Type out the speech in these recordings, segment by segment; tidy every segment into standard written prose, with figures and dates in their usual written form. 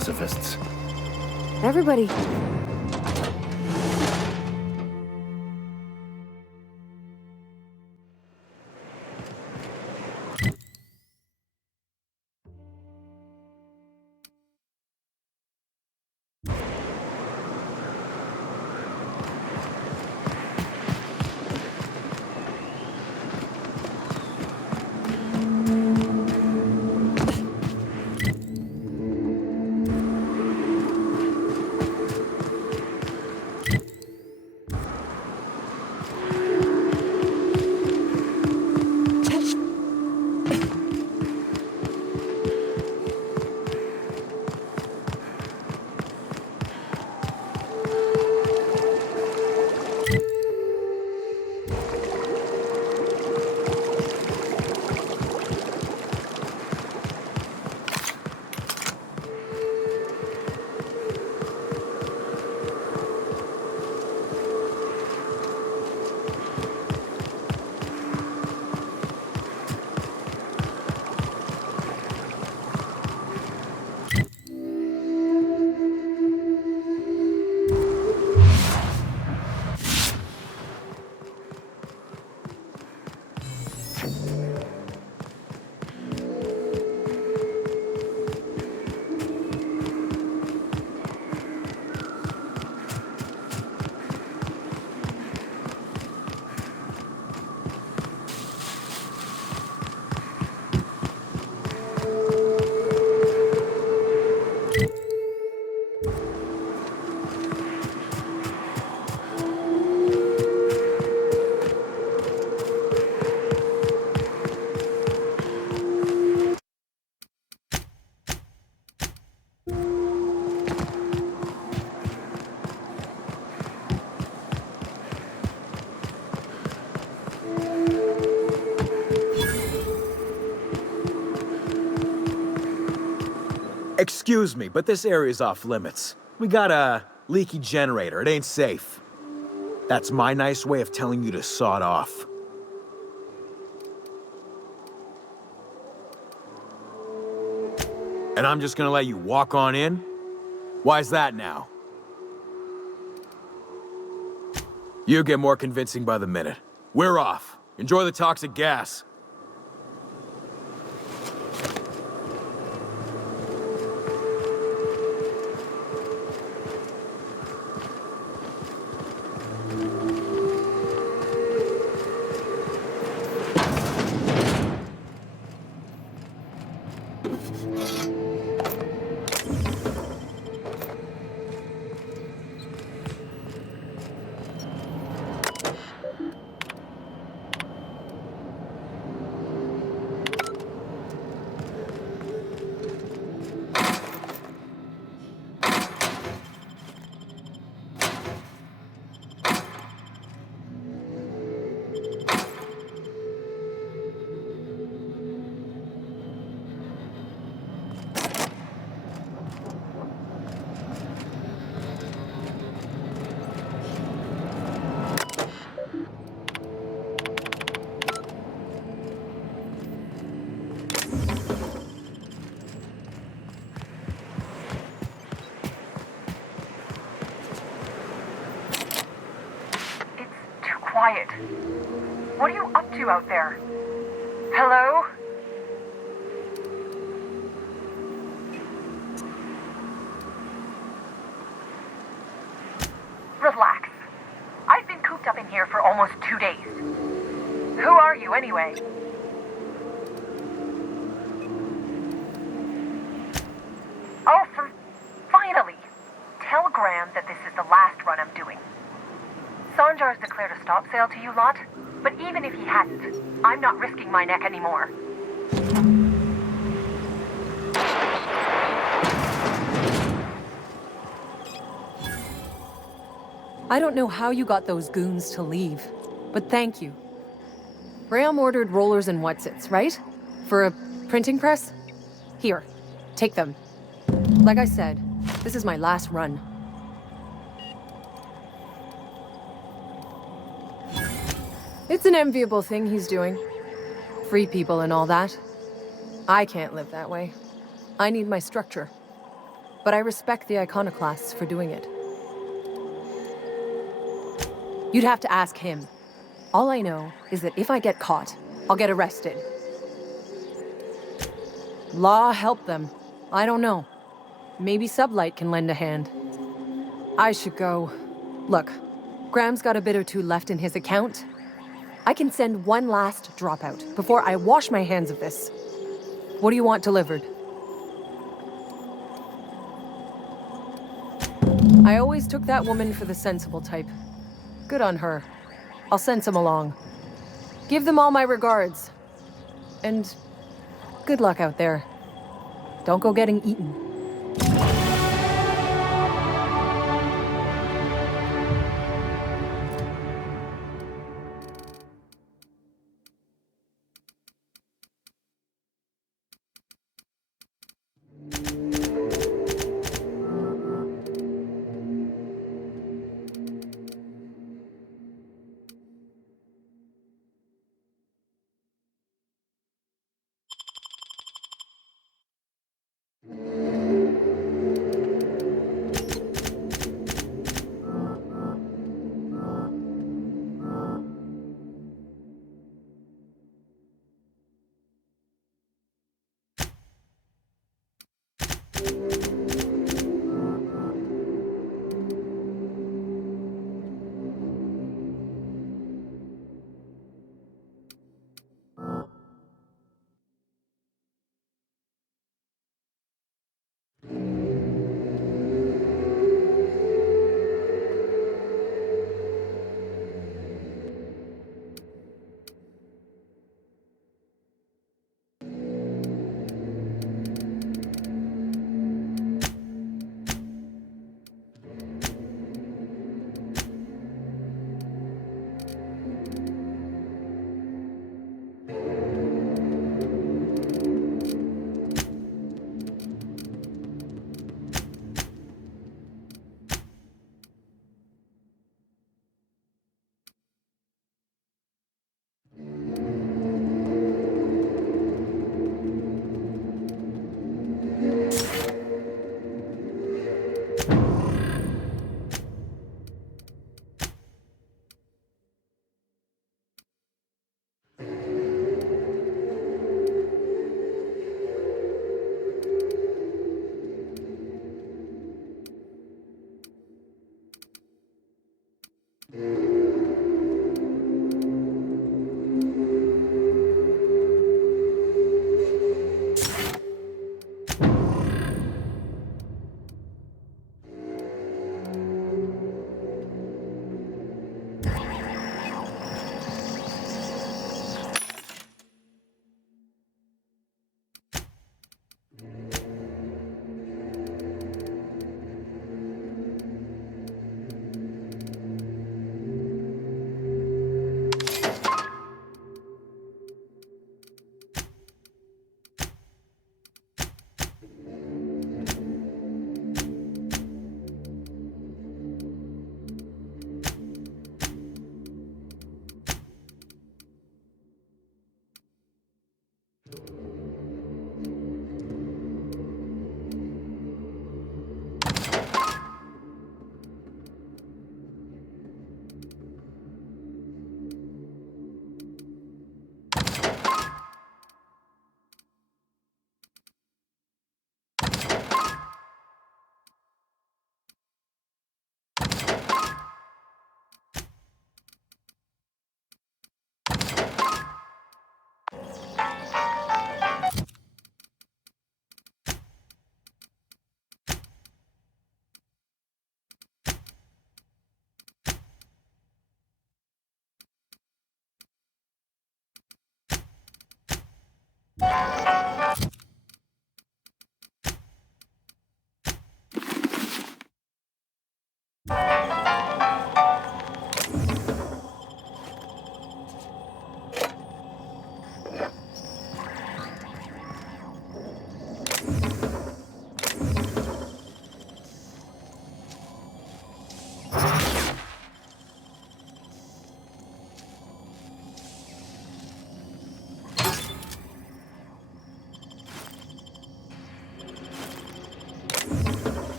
theosophists. Everybody. Excuse me, but this area's off limits. We got a leaky generator. It ain't safe. That's my nice way of telling you to sod off. And I'm just gonna let you walk on in? Why's that now? You get more convincing by the minute. We're off. Enjoy the toxic gas. Quiet. What are you up to out there? Hello? Relax. I've been cooped up in here for almost 2 days. Who are you, anyway? Oh, finally! Tell Graham that this is the last run I'm doing. Sanjar's declared a stop sale to you lot, but even if he hadn't, I'm not risking my neck anymore. I don't know how you got those goons to leave, but thank you. Graham ordered rollers and whatsits, right? For a printing press? Here, take them. Like I said, this is my last run. It's an enviable thing he's doing. Free people and all that. I can't live that way. I need my structure. but I respect the iconoclasts for doing it. You'd have to ask him. All I know is that if I get caught, I'll get arrested. Law help them. I don't know. Maybe Sublight can lend a hand. I should go. Look, Graham's got a bit or two left in his account. I can send one last dropout before I wash my hands of this. What do you want delivered? I always took that woman for the sensible type. Good on her. I'll send some along. Give them all my regards. And good luck out there. Don't go getting eaten.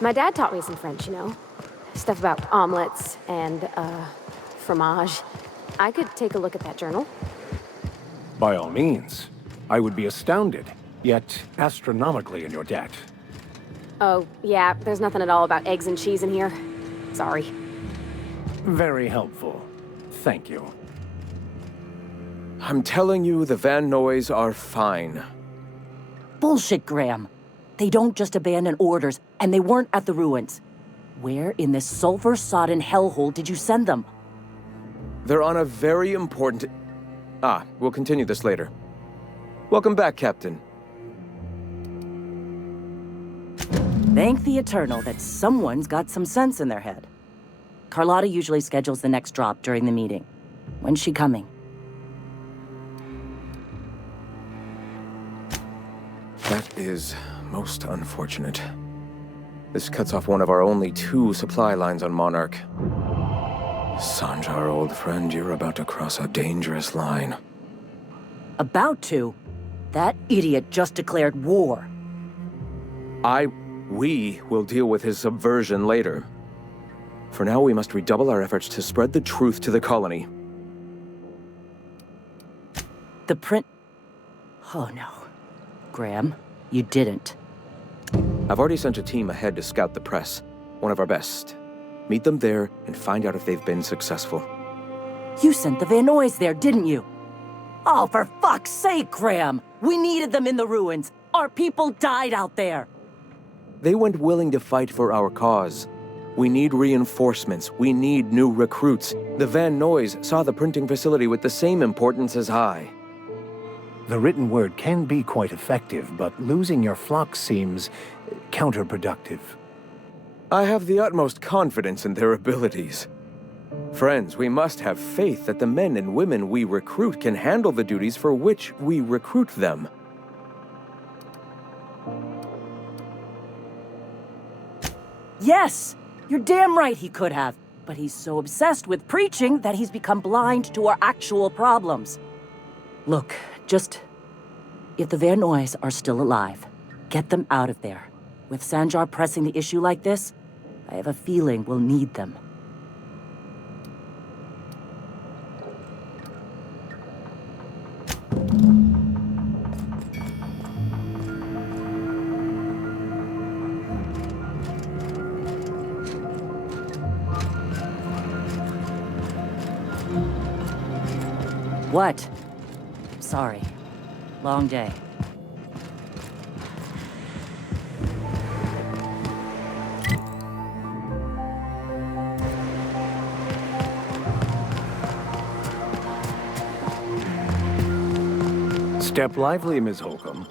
My dad taught me some French, you know. Stuff about omelets and, fromage. I could take a look at that journal. By all means. I would be astounded, yet astronomically in your debt. Oh, yeah, there's nothing at all about eggs and cheese in here. Sorry. Very helpful. Thank you. I'm telling you, the Van Noys are fine. Bullshit, Graham. They don't just abandon orders, and they weren't at the ruins. Where in this sulfur-sodden hellhole did you send them? They're on a very important... we'll continue this later. Welcome back, Captain. Thank the Eternal that someone's got some sense in their head. Carlotta usually schedules the next drop during the meeting. When's she coming? That is most unfortunate. This cuts off one of our only 2 supply lines on Monarch. Sanjar, old friend, you're about to cross a dangerous line. About to? That idiot just declared war. We will deal with his subversion later. For now, we must redouble our efforts to spread the truth to the colony. The print... Oh no. Graham, you didn't. I've already sent a team ahead to scout the press. One of our best. Meet them there and find out if they've been successful. You sent the Van Noys there, didn't you? Oh, for fuck's sake, Graham! We needed them in the ruins. Our people died out there. They went willing to fight for our cause. We need reinforcements. We need new recruits. The Van Noys saw the printing facility with the same importance as I. The written word can be quite effective, but losing your flock seems counterproductive. I have the utmost confidence in their abilities. Friends, we must have faith that the men and women we recruit can handle the duties for which we recruit them. Yes! You're damn right he could have. But he's so obsessed with preaching that he's become blind to our actual problems. Look, if the Van Noys are still alive, get them out of there. With Sanjar pressing the issue like this, I have a feeling we'll need them. What? Sorry. Long day. Step lively, Ms. Holcomb.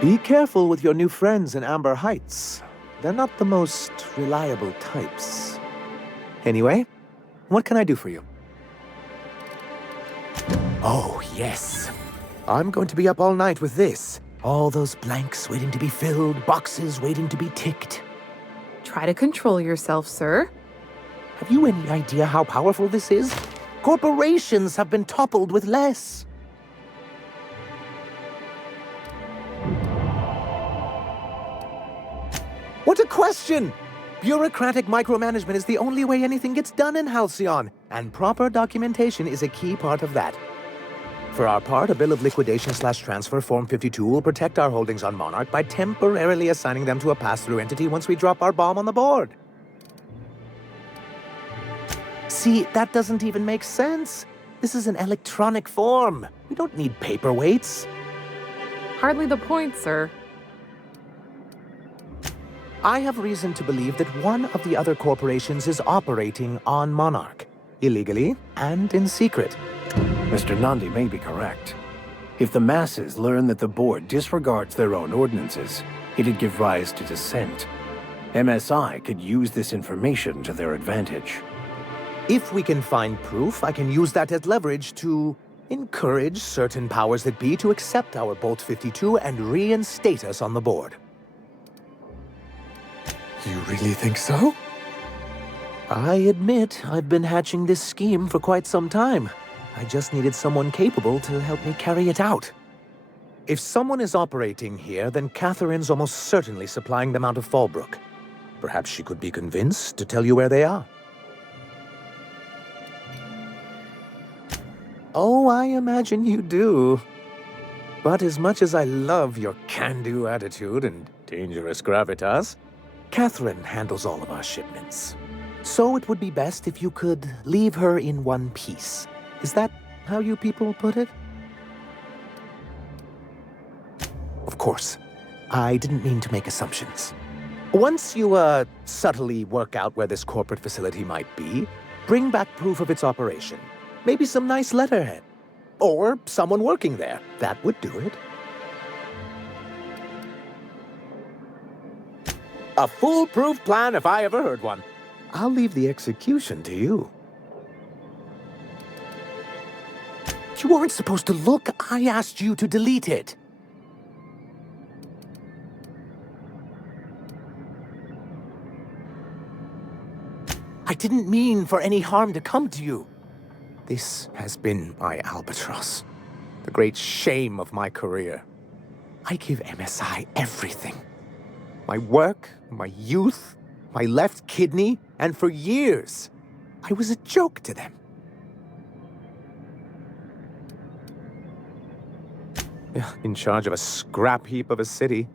Be careful with your new friends in Amber Heights. They're not the most reliable types. Anyway, what can I do for you? Oh, yes. I'm going to be up all night with this. All those blanks waiting to be filled, boxes waiting to be ticked. Try to control yourself, sir. Have you any idea how powerful this is? Corporations have been toppled with less. What a question! Bureaucratic micromanagement is the only way anything gets done in Halcyon, and proper documentation is a key part of that. For our part, a bill of liquidation/transfer Form 52 will protect our holdings on Monarch by temporarily assigning them to a pass-through entity once we drop our bomb on the board. See, that doesn't even make sense. This is an electronic form. We don't need paperweights. Hardly the point, sir. I have reason to believe that one of the other corporations is operating on Monarch, illegally and in secret. Mr. Nandi may be correct. If the masses learn that the board disregards their own ordinances, it'd give rise to dissent. MSI could use this information to their advantage. If we can find proof, I can use that as leverage to encourage certain powers that be to accept our Bolt 52 and reinstate us on the board. You really think so? I admit I've been hatching this scheme for quite some time. I just needed someone capable to help me carry it out. If someone is operating here, then Catherine's almost certainly supplying them out of Fallbrook. Perhaps she could be convinced to tell you where they are. Oh, I imagine you do. But as much as I love your can-do attitude and dangerous gravitas, Catherine handles all of our shipments. So it would be best if you could leave her in one piece. Is that how you people put it? Of course. I didn't mean to make assumptions. Once you, subtly work out where this corporate facility might be, bring back proof of its operation. Maybe some nice letterhead. Or someone working there. That would do it. A foolproof plan if I ever heard one. I'll leave the execution to you. You weren't supposed to look. I asked you to delete it. I didn't mean for any harm to come to you. This has been my albatross. The great shame of my career. I give MSI everything. My work, my youth, my left kidney, and for years, I was a joke to them. In charge of a scrap heap of a city,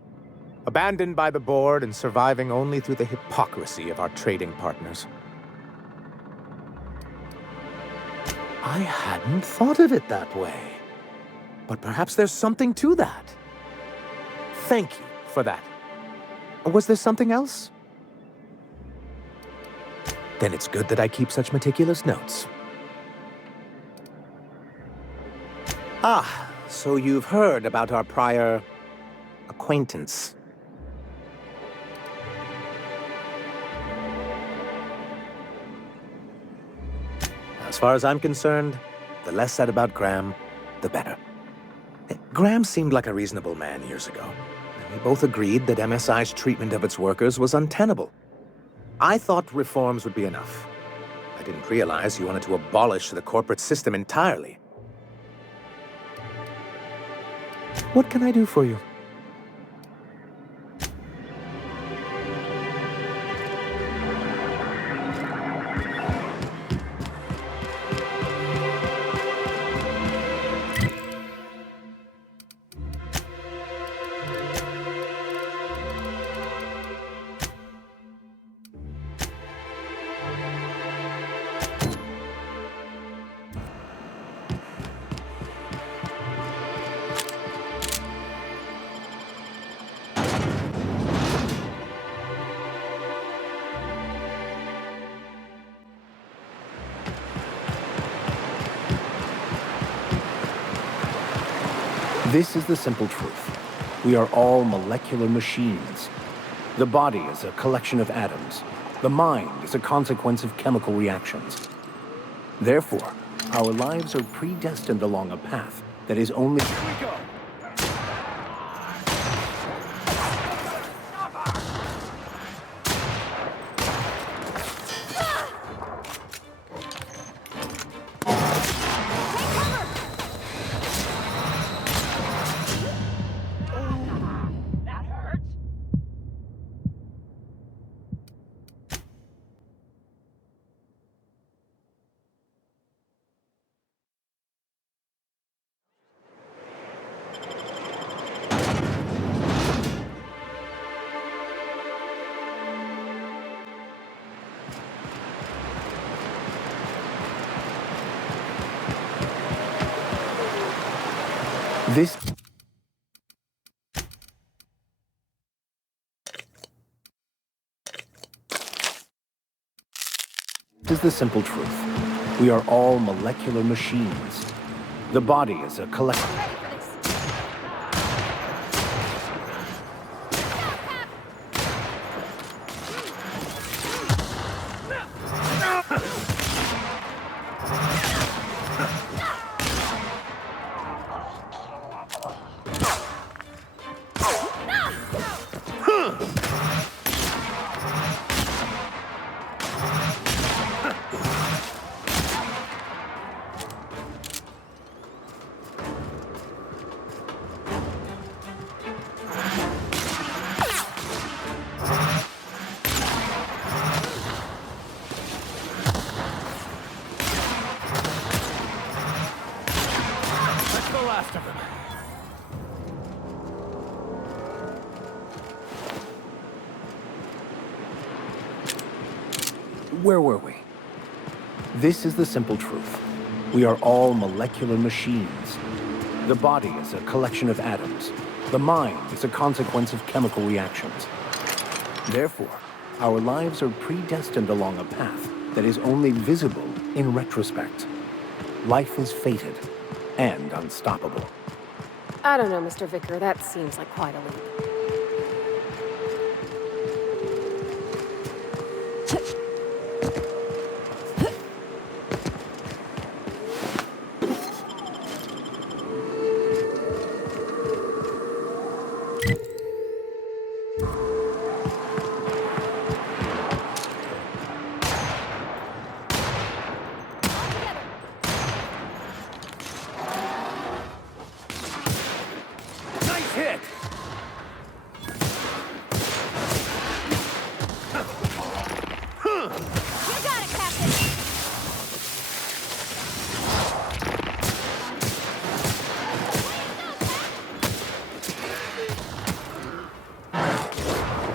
abandoned by the board and surviving only through the hypocrisy of our trading partners. I hadn't thought of it that way. But perhaps there's something to that. Thank you for that. Was there something else? Then it's good that I keep such meticulous notes. Ah, so you've heard about our prior acquaintance. As far as I'm concerned, the less said about Graham, the better. Graham seemed like a reasonable man years ago. We both agreed that MSI's treatment of its workers was untenable. I thought reforms would be enough. I didn't realize you wanted to abolish the corporate system entirely. What can I do for you? This is the simple truth. We are all molecular machines. The body is a collection of atoms. The mind is a consequence of chemical reactions. Therefore, our lives are predestined along a path that is only... Here we go! This Is the simple truth. We are all molecular machines. The body is a collection. Where were we? This is the simple truth. We are all molecular machines. The body is a collection of atoms. The mind is a consequence of chemical reactions. Therefore, our lives are predestined along a path that is only visible in retrospect. Life is fated and unstoppable. I don't know, Mr. Vicar. That seems like quite a leap.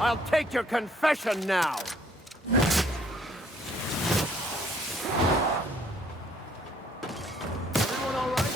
I'll take your confession now! Everyone all right?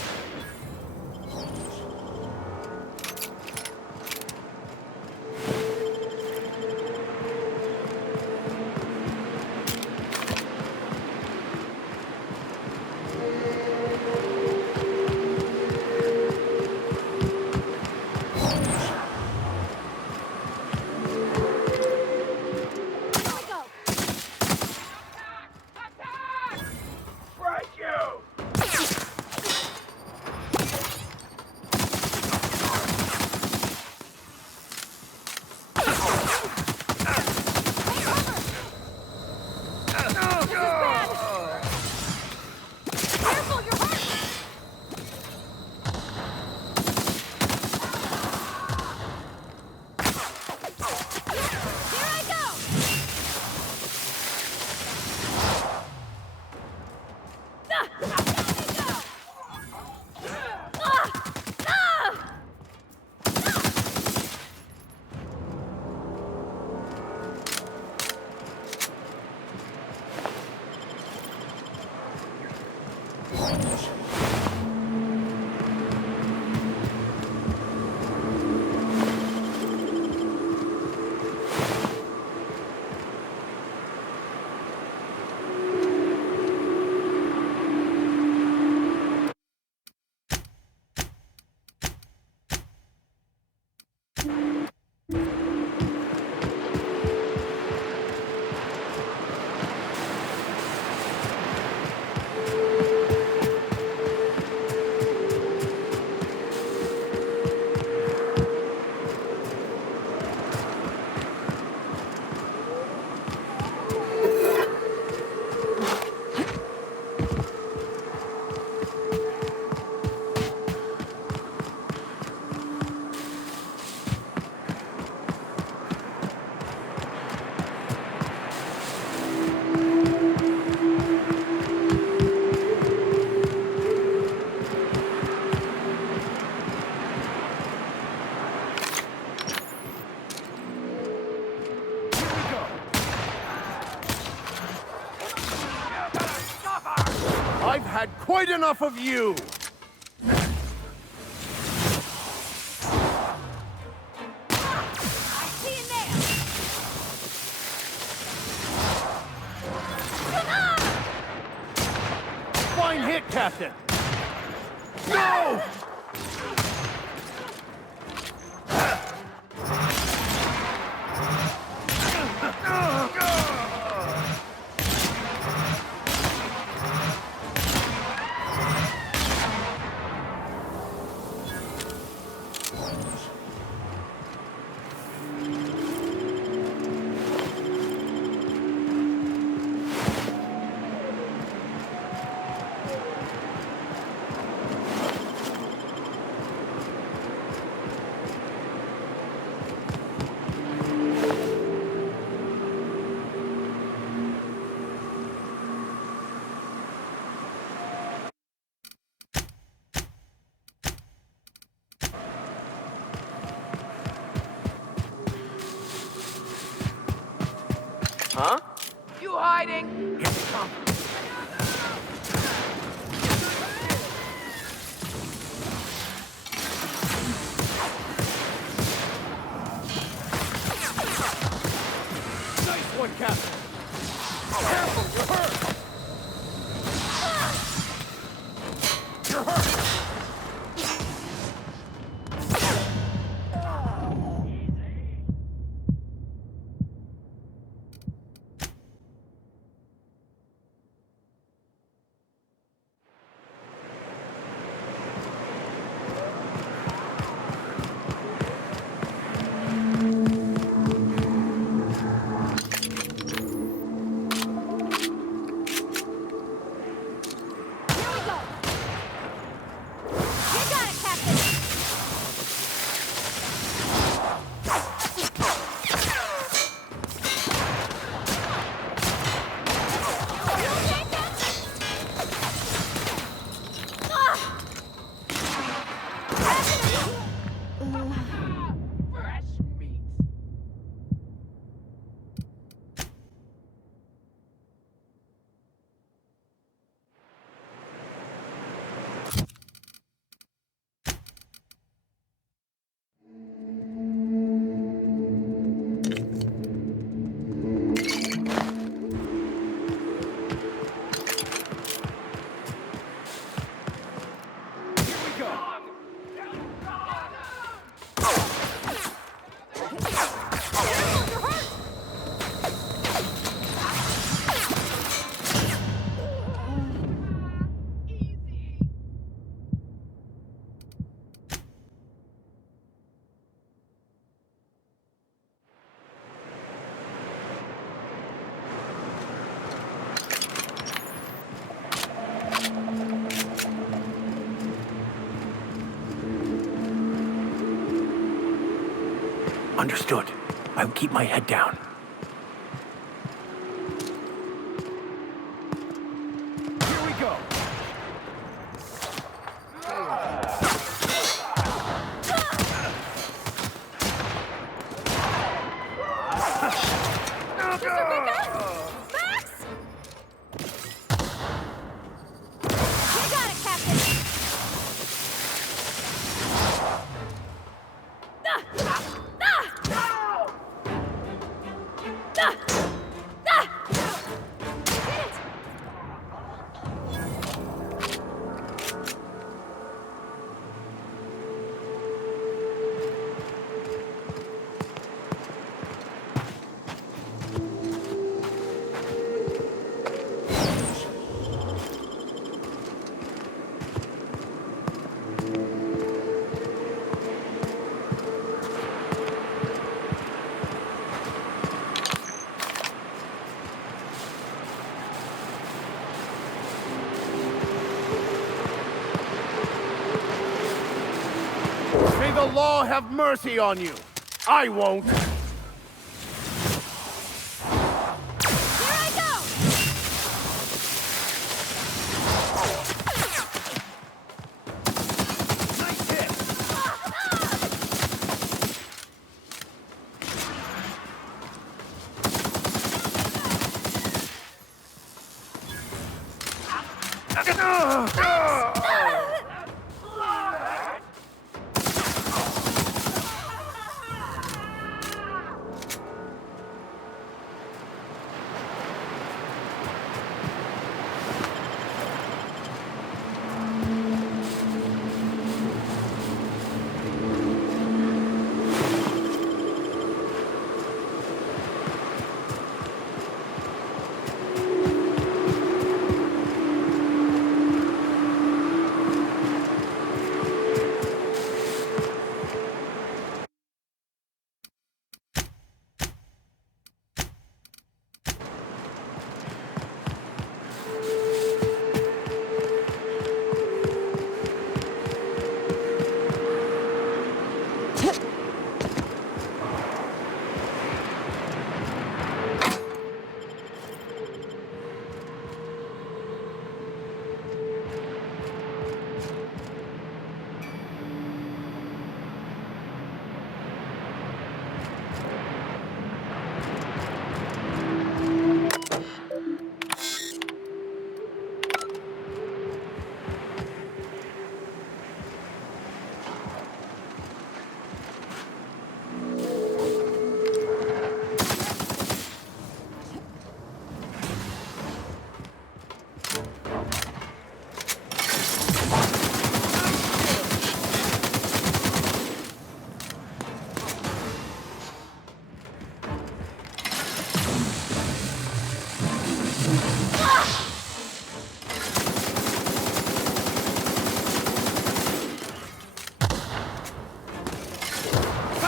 I've had quite enough of you! Come on! Captain! No! Huh? You hiding? Here they come. Nice one, Captain! Careful, you're hurt! You're hurt! Understood. I'll keep my head down. Here we go! May the law have mercy on you. I won't. Here I go! Nice hit!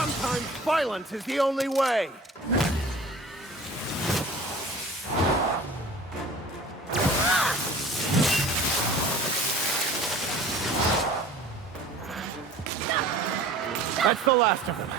Sometimes violence is the only way! That's the last of them.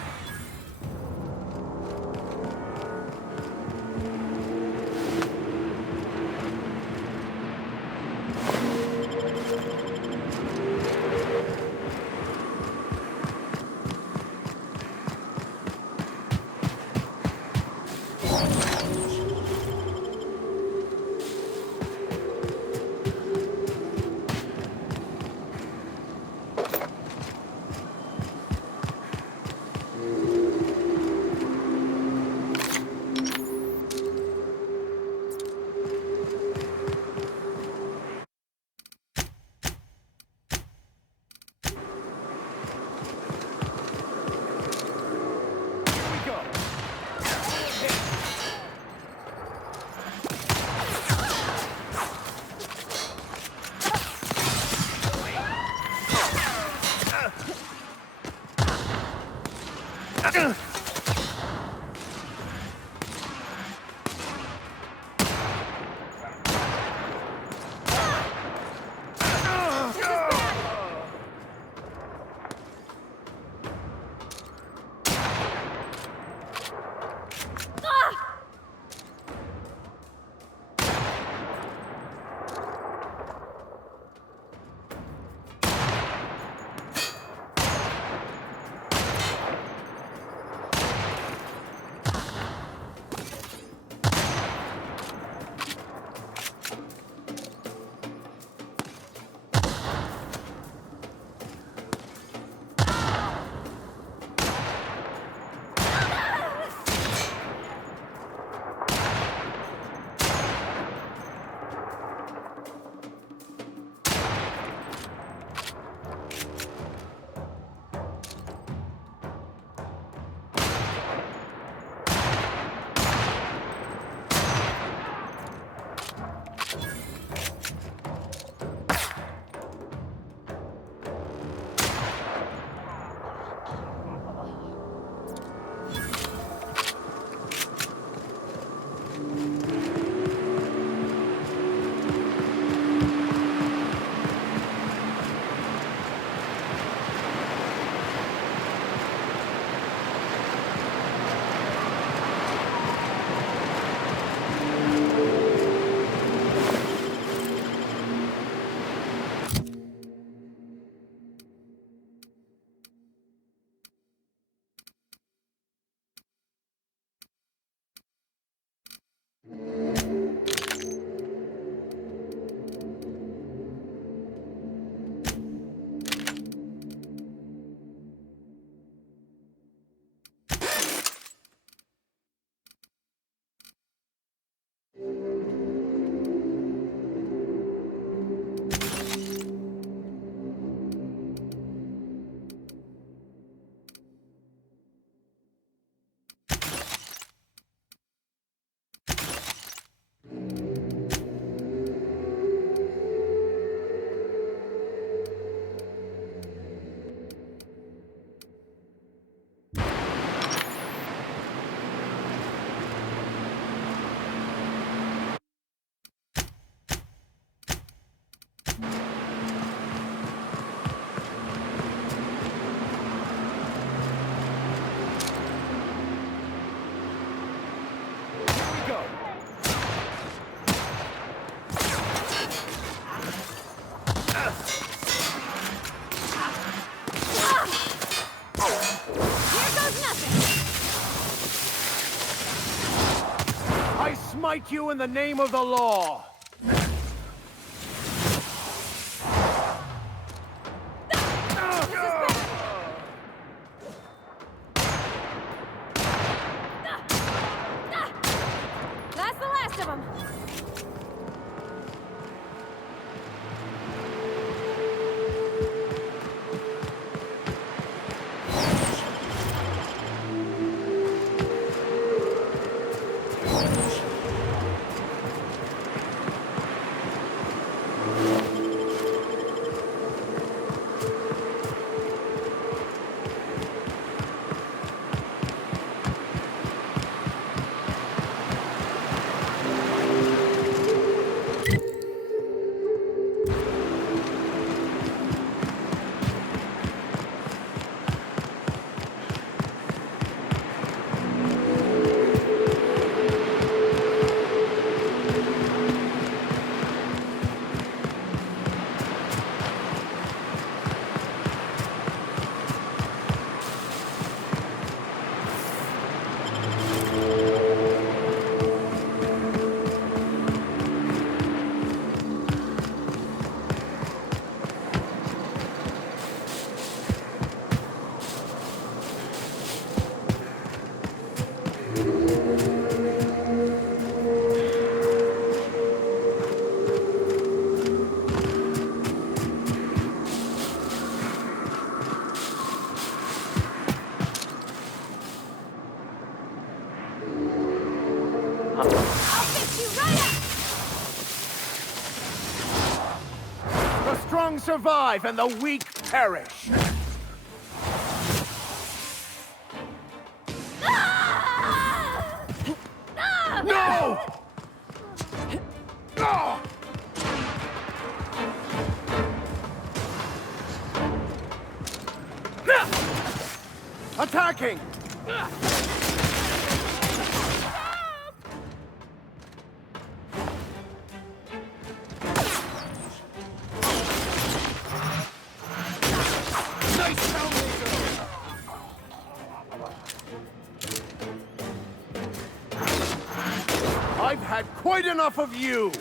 Smite you in the name of the law! That's the last of them. strong survive and the weak perish. No! Attacking! Nice helmet! I've had quite enough of you!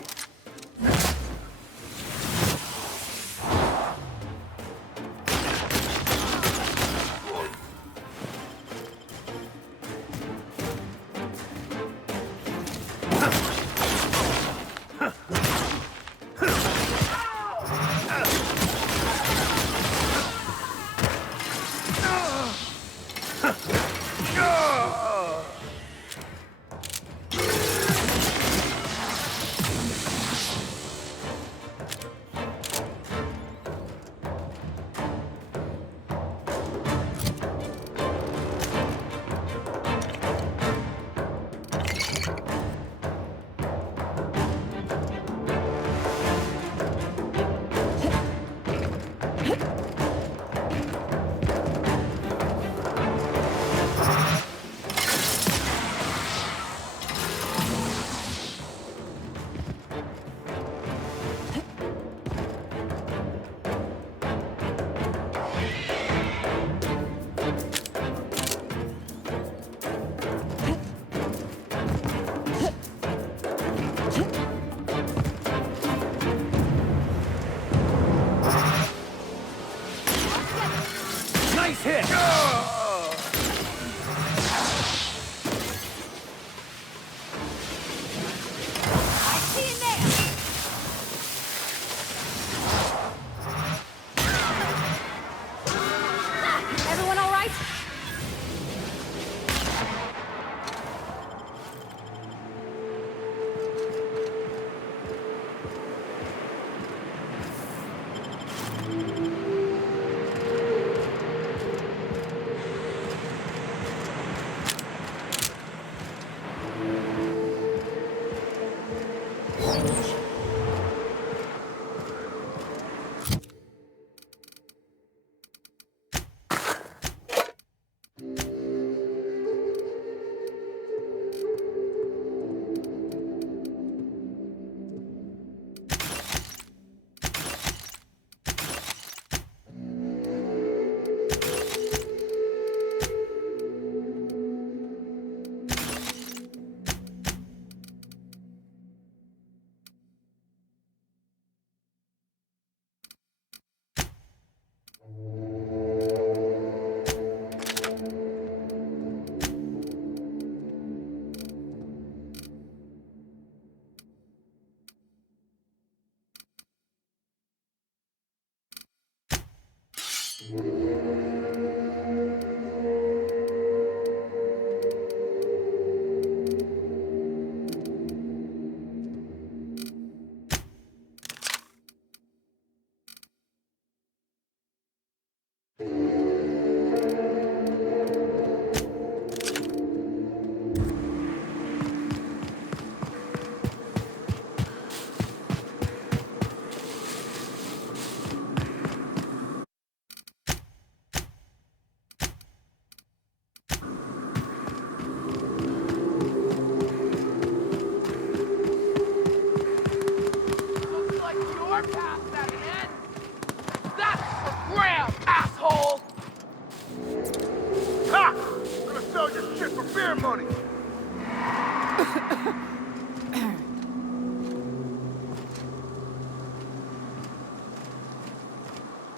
Nice hit! Everyone all right?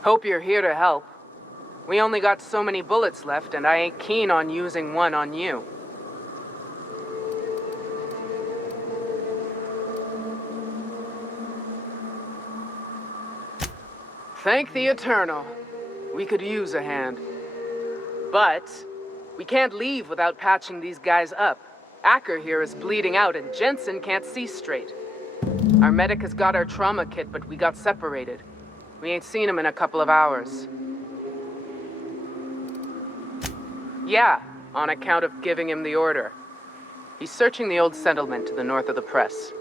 Hope you're here to help. We only got so many bullets left, and I ain't keen on using one on you. Thank the Eternal. We could use a hand. But we can't leave without patching these guys up. Acker here is bleeding out, and Jensen can't see straight. Our medic has got our trauma kit, but we got separated. We ain't seen him in a couple of hours. Yeah, on account of giving him the order. He's searching the old settlement to the north of the press.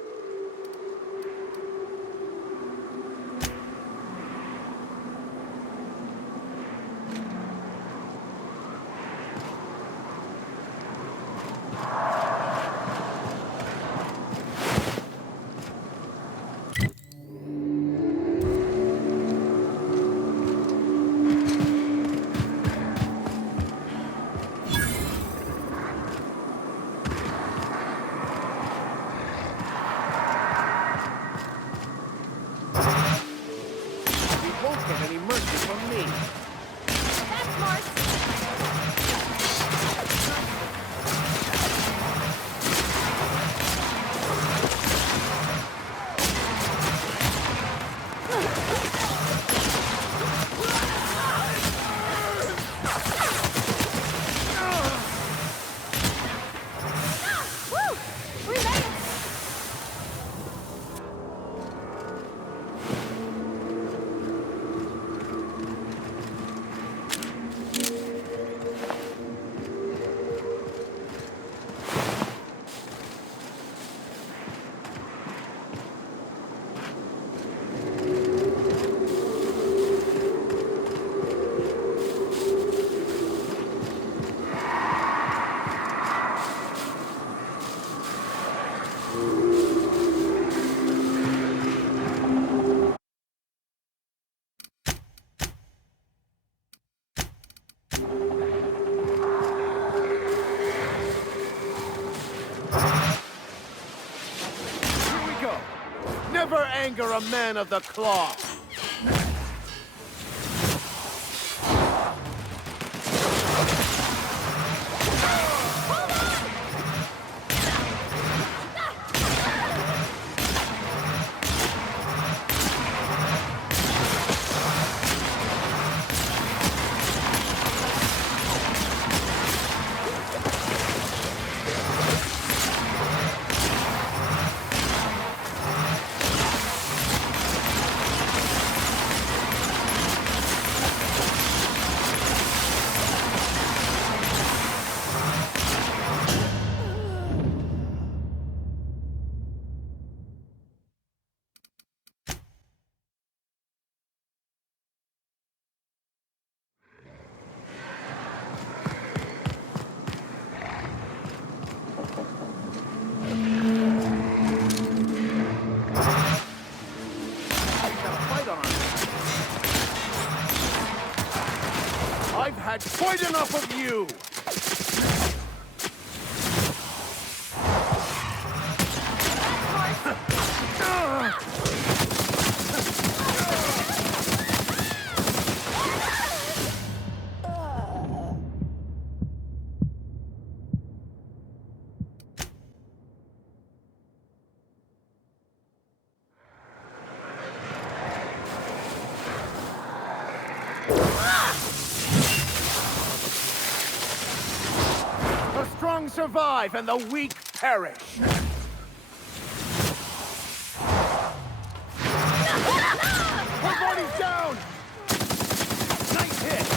Never anger a man of the claw! I've had quite enough of you! The strong survive and the weak perish. Her body's down! Nice hit!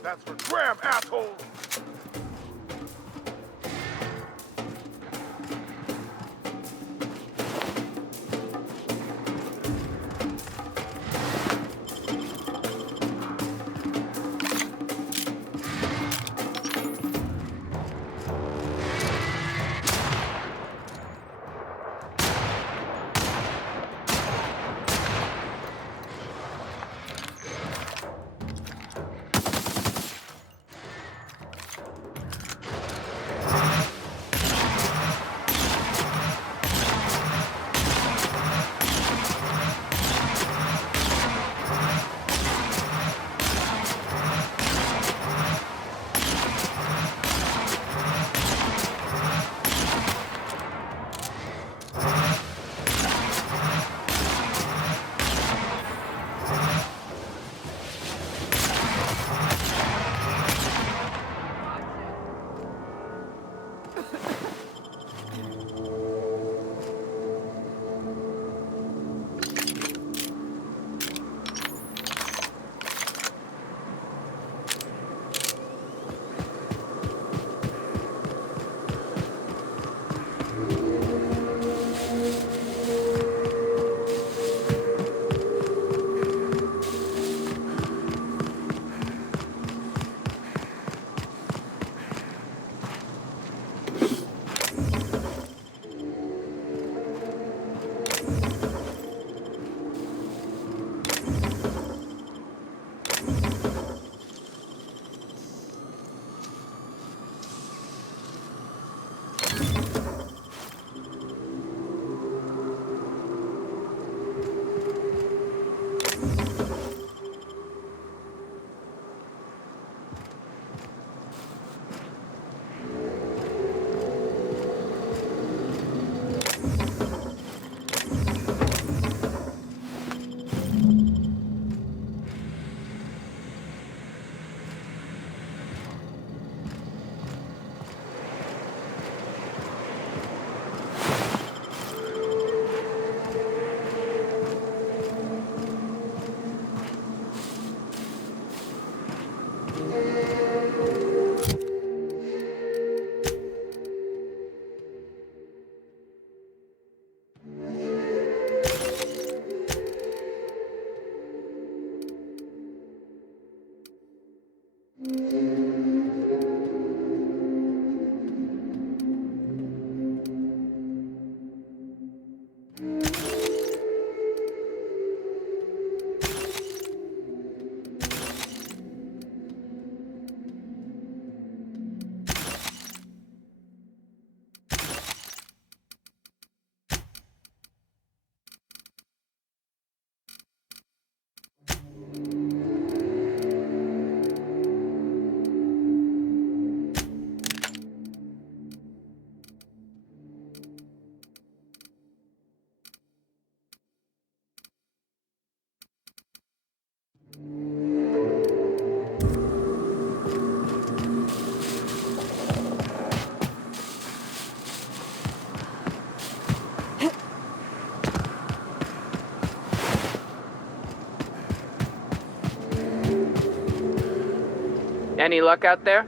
That's for Graham, asshole! Any luck out there?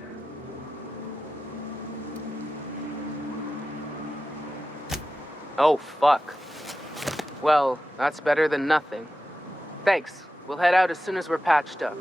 Oh, fuck. Well, that's better than nothing. Thanks. We'll head out as soon as we're patched up.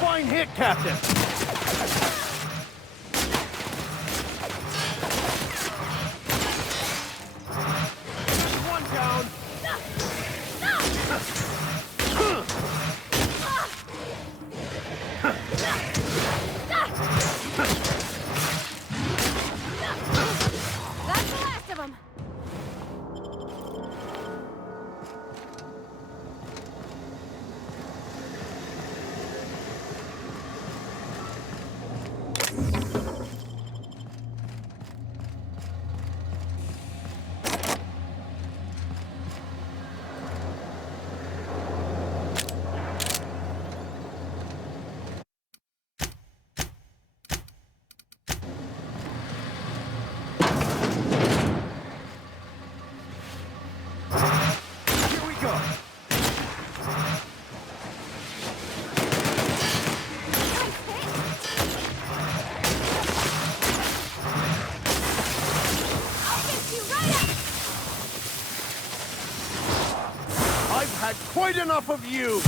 Fine hit, Captain! One down! That's the last of them. Here we go! I've had quite enough of you!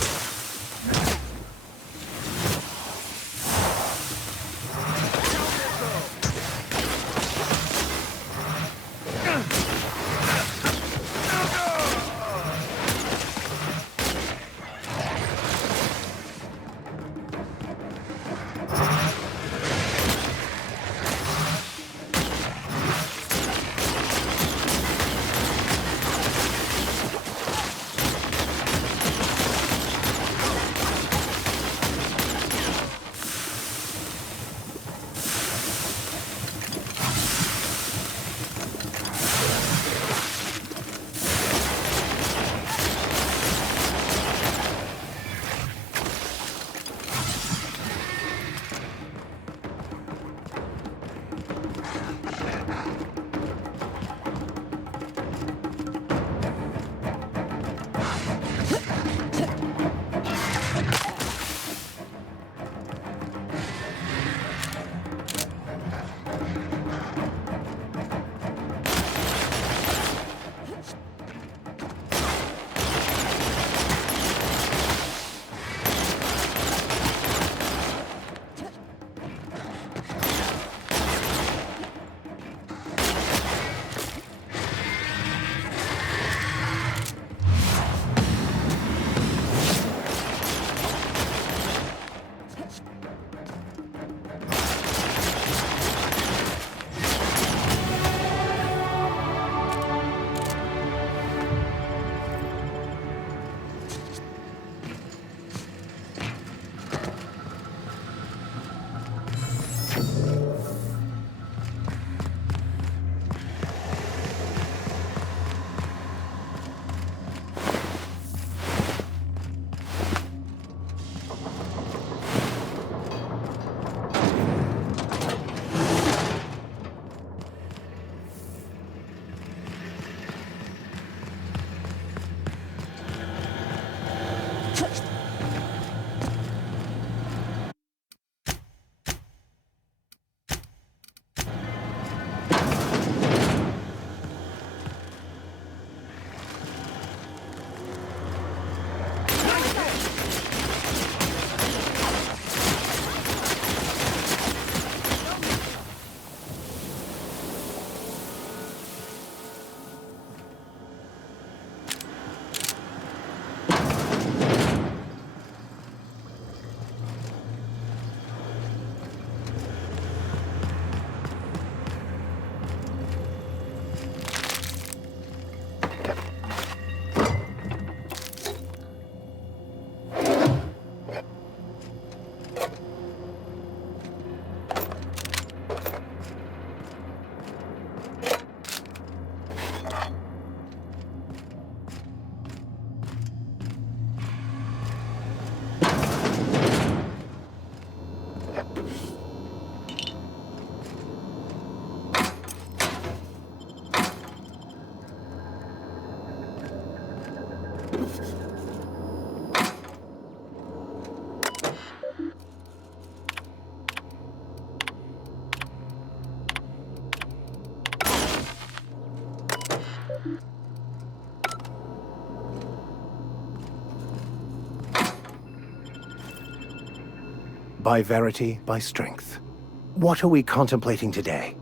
By verity, by strength. What are we contemplating today?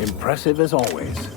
Impressive as always.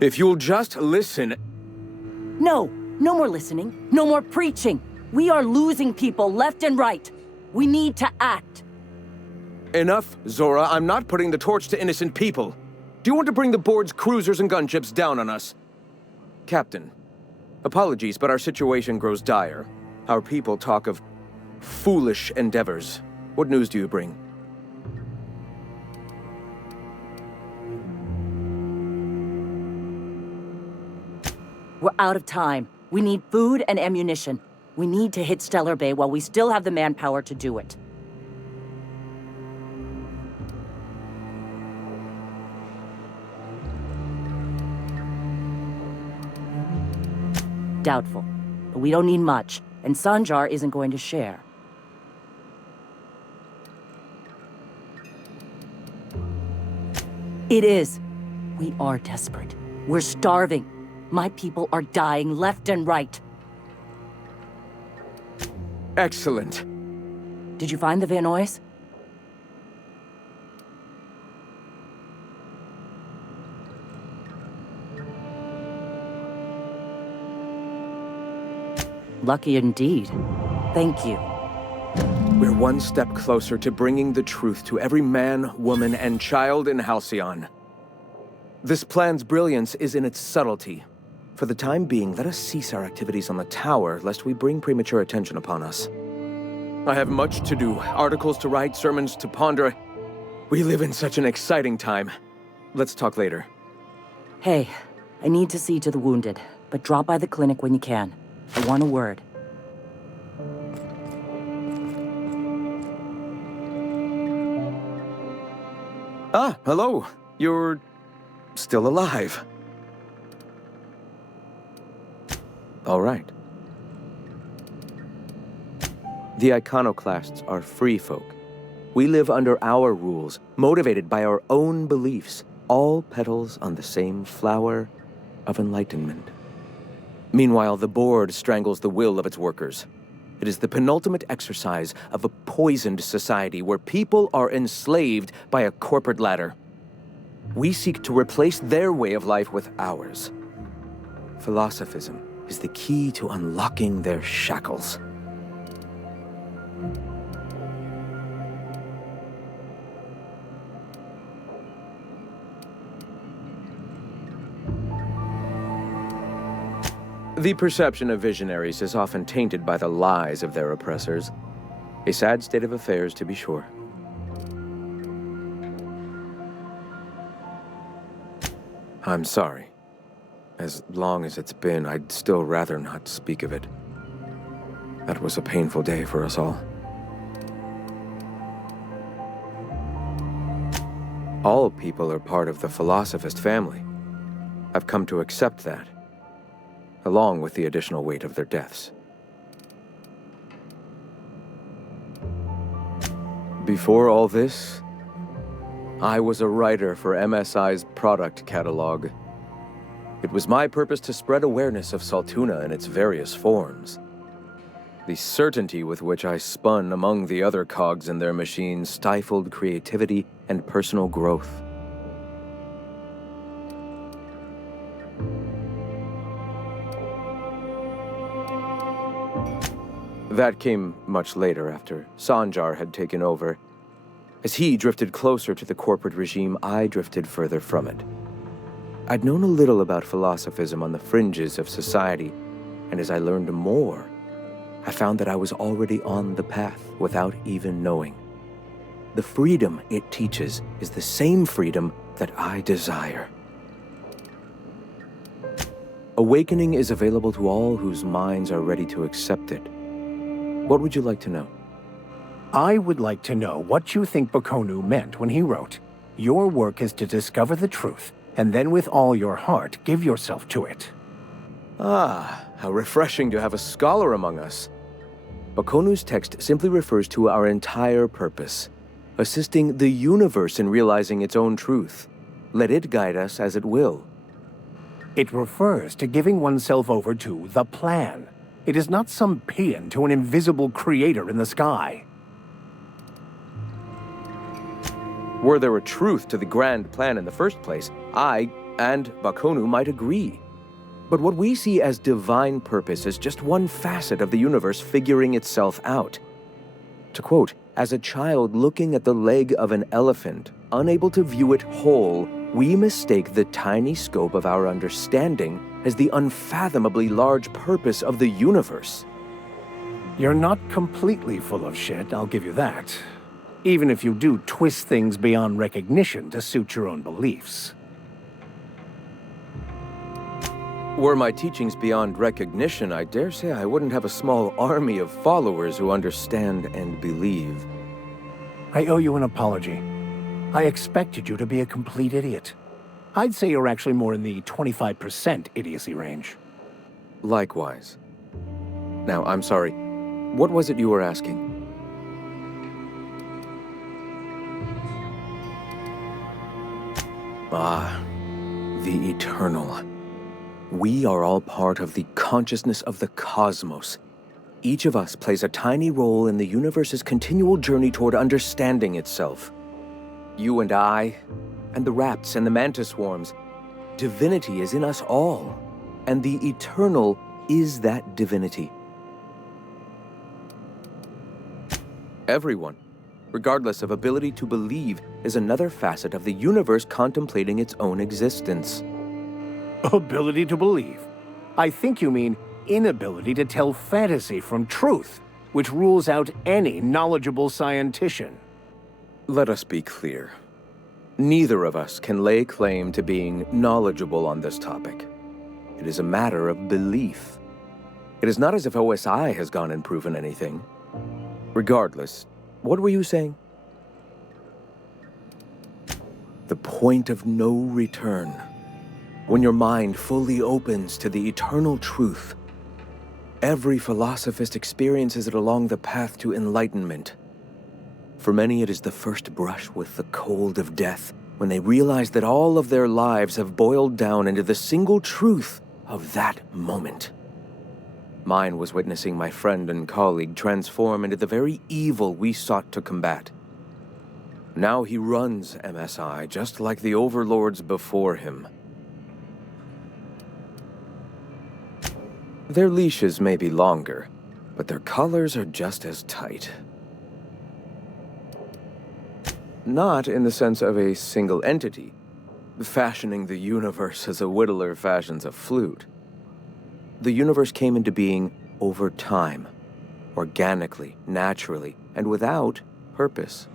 If you'll just listen... No, no more listening, no more preaching. We are losing people left and right. We need to act. Enough, Zora. I'm not putting the torch to innocent people. Do you want to bring the board's cruisers and gunships down on us? Captain, apologies, but our situation grows dire. Our people talk of foolish endeavors. What news do you bring? We're out of time. We need food and ammunition. We need to hit Stellar Bay while we still have the manpower to do it. Doubtful. But we don't need much, and Sanjar isn't going to share. It is. We are desperate. We're starving. My people are dying left and right. Excellent. Did you find the Vanois? Lucky indeed. Thank you. We're one step closer to bringing the truth to every man, woman, and child in Halcyon. This plan's brilliance is in its subtlety. For the time being, let us cease our activities on the tower, lest we bring premature attention upon us. I have much to do, articles to write, sermons to ponder. We live in such an exciting time. Let's talk later. Hey, I need to see to the wounded, but drop by the clinic when you can. I want a word. Ah, hello. You're still alive. All right. The iconoclasts are free folk. We live under our rules, motivated by our own beliefs, all petals on the same flower of enlightenment. Meanwhile, the board strangles the will of its workers. It is the penultimate exercise of a poisoned society where people are enslaved by a corporate ladder. We seek to replace their way of life with ours. Philosophism is the key to unlocking their shackles. The perception of visionaries is often tainted by the lies of their oppressors. A sad state of affairs, to be sure. I'm sorry. As long as it's been, I'd still rather not speak of it. That was a painful day for us all. All people are part of the Philosophist family. I've come to accept that, along with the additional weight of their deaths. Before all this, I was a writer for MSI's product catalog. It was my purpose to spread awareness of Saltuna in its various forms. The certainty with which I spun among the other cogs in their machine stifled creativity and personal growth. That came much later, after Sanjar had taken over. As he drifted closer to the corporate regime, I drifted further from it. I'd known a little about philosophism on the fringes of society, and as I learned more, I found that I was already on the path without even knowing. The freedom it teaches is the same freedom that I desire. Awakening is available to all whose minds are ready to accept it. What would you like to know? I would like to know what you think Bakonu meant when he wrote, "Your work is to discover the truth, and then with all your heart give yourself to it." Ah, how refreshing to have a scholar among us. Bakonu's text simply refers to our entire purpose, assisting the universe in realizing its own truth. Let it guide us as it will. It refers to giving oneself over to the plan. It is not some paean to an invisible creator in the sky. Were there a truth to the grand plan in the first place, I And Bakonu might agree. But what we see as divine purpose is just one facet of the universe figuring itself out. To quote, as a child looking at the leg of an elephant, unable to view it whole, we mistake the tiny scope of our understanding as the unfathomably large purpose of the universe. You're not completely full of shit, I'll give you that. Even if you do twist things beyond recognition to suit your own beliefs. Were my teachings beyond recognition, I dare say I wouldn't have a small army of followers who understand and believe. I owe you an apology. I expected you to be a complete idiot. I'd say you're actually more in the 25% idiocy range. Likewise. Now, I'm sorry. What was it you were asking? Ah, the Eternal. We are all part of the consciousness of the cosmos. Each of us plays a tiny role in the universe's continual journey toward understanding itself. You and I, and the rats and the mantis swarms. Divinity is in us all, and the Eternal is that divinity. Everyone, regardless of ability to believe, is another facet of the universe contemplating its own existence. Ability to believe? I think you mean inability to tell fantasy from truth, which rules out any knowledgeable scientician. Let us be clear. Neither of us can lay claim to being knowledgeable on this topic. It is a matter of belief. It is not as if OSI has gone and proven anything. Regardless, what were you saying? The point of no return. When your mind fully opens to the eternal truth. Every philosophist experiences it along the path to enlightenment. For many, it is the first brush with the cold of death, when they realize that all of their lives have boiled down into the single truth of that moment. Mine was witnessing my friend and colleague transform into the very evil we sought to combat. Now he runs MSI just like the overlords before him. Their leashes may be longer, but their collars are just as tight. Not in the sense of a single entity, fashioning the universe as a whittler fashions a flute. The universe came into being over time, organically, naturally, and without purpose.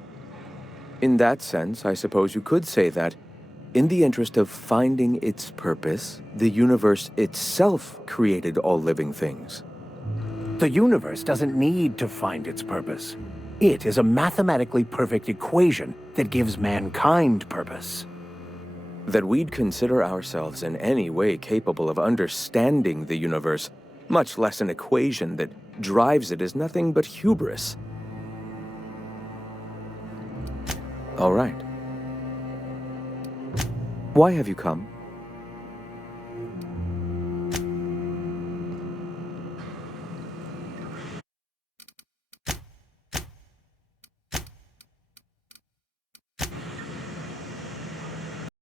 In that sense, I suppose you could say that, in the interest of finding its purpose, the universe itself created all living things. The universe doesn't need to find its purpose. It is a mathematically perfect equation that gives mankind purpose. That we'd consider ourselves in any way capable of understanding the universe, much less an equation that drives it, is nothing but hubris. All right. Why have you come?